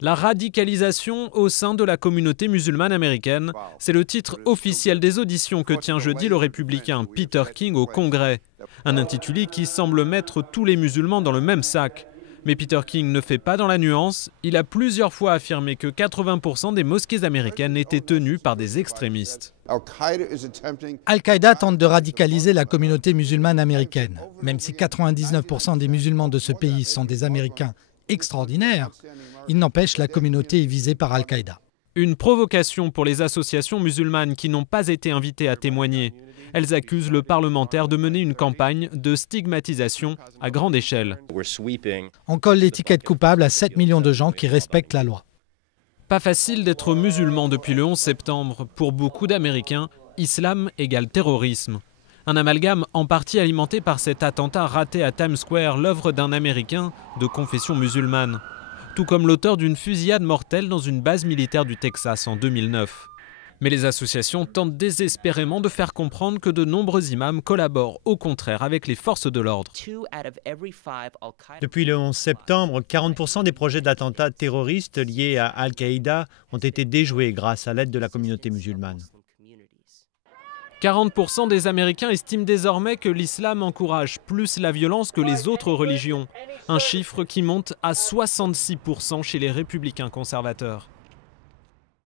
La radicalisation au sein de la communauté musulmane américaine, c'est le titre officiel des auditions que tient jeudi le républicain Peter King au Congrès. Un intitulé qui semble mettre tous les musulmans dans le même sac. Mais Peter King ne fait pas dans la nuance. Il a plusieurs fois affirmé que 80% des mosquées américaines étaient tenues par des extrémistes. Al-Qaïda tente de radicaliser la communauté musulmane américaine. Même si 99% des musulmans de ce pays sont des Américains extraordinaires, il n'empêche la communauté est visée par Al-Qaïda. Une provocation pour les associations musulmanes qui n'ont pas été invitées à témoigner. Elles accusent le parlementaire de mener une campagne de stigmatisation à grande échelle. On colle l'étiquette coupable à 7 millions de gens qui respectent la loi. Pas facile d'être musulman depuis le 11 septembre. Pour beaucoup d'Américains, islam égale terrorisme. Un amalgame en partie alimenté par cet attentat raté à Times Square, l'œuvre d'un Américain de confession musulmane. Tout comme l'auteur d'une fusillade mortelle dans une base militaire du Texas en 2009. Mais les associations tentent désespérément de faire comprendre que de nombreux imams collaborent au contraire avec les forces de l'ordre. Depuis le 11 septembre, 40% des projets d'attentats terroristes liés à Al-Qaïda ont été déjoués grâce à l'aide de la communauté musulmane. 40% des Américains estiment désormais que l'islam encourage plus la violence que les autres religions. Un chiffre qui monte à 66% chez les républicains conservateurs.